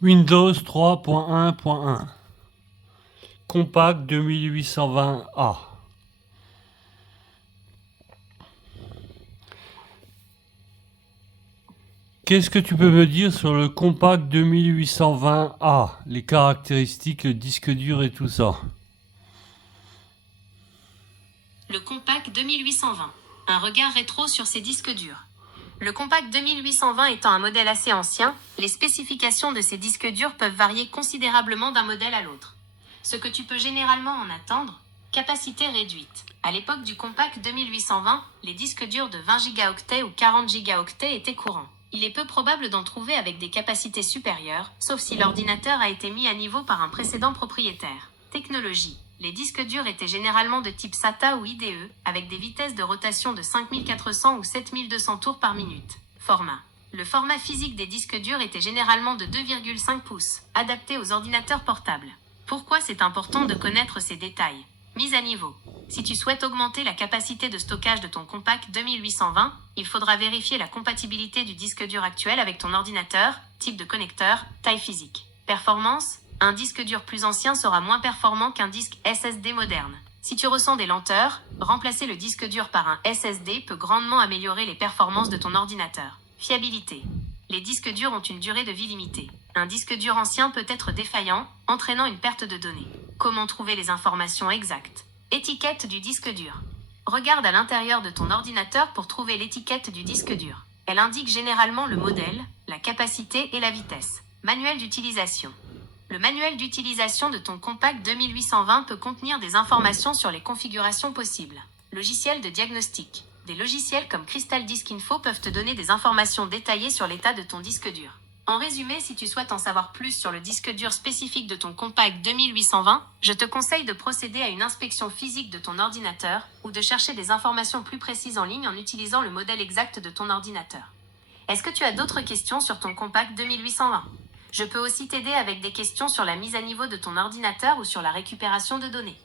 Windows 3.1.1 Compact 2820A. Qu'est-ce que tu peux me dire sur le Compact 2820A? Les caractéristiques, le disque dur et tout ça. Le Compact 2820. Un regard rétro sur ses disques durs. Le Compact 2820 étant un modèle assez ancien, les spécifications de ces disques durs peuvent varier considérablement d'un modèle à l'autre. Ce que tu peux généralement en attendre, capacité réduite. À l'époque du Compact 2820, les disques durs de 20 Go ou 40 Go étaient courants. Il est peu probable d'en trouver avec des capacités supérieures, sauf si l'ordinateur a été mis à niveau par un précédent propriétaire. Technologie. Les disques durs étaient généralement de type SATA ou IDE, avec des vitesses de rotation de 5400 ou 7200 tours par minute. Format. Le format physique des disques durs était généralement de 2,5 pouces, adapté aux ordinateurs portables. Pourquoi c'est important de connaître ces détails? Mise à niveau. Si tu souhaites augmenter la capacité de stockage de ton Compact 2820, il faudra vérifier la compatibilité du disque dur actuel avec ton ordinateur, type de connecteur, taille physique. Performance. Un disque dur plus ancien sera moins performant qu'un disque SSD moderne. Si tu ressens des lenteurs, remplacer le disque dur par un SSD peut grandement améliorer les performances de ton ordinateur. Fiabilité. Les disques durs ont une durée de vie limitée. Un disque dur ancien peut être défaillant, entraînant une perte de données. Comment trouver les informations exactes? Étiquette du disque dur. Regarde à l'intérieur de ton ordinateur pour trouver l'étiquette du disque dur. Elle indique généralement le modèle, la capacité et la vitesse. Manuel d'utilisation. Le manuel d'utilisation de ton Compact 2820 peut contenir des informations sur les configurations possibles. Logiciel de diagnostic. Des logiciels comme Crystal Disk Info peuvent te donner des informations détaillées sur l'état de ton disque dur. En résumé, si tu souhaites en savoir plus sur le disque dur spécifique de ton Compact 2820, je te conseille de procéder à une inspection physique de ton ordinateur ou de chercher des informations plus précises en ligne en utilisant le modèle exact de ton ordinateur. Est-ce que tu as d'autres questions sur ton Compact 2820? Je peux aussi t'aider avec des questions sur la mise à niveau de ton ordinateur ou sur la récupération de données.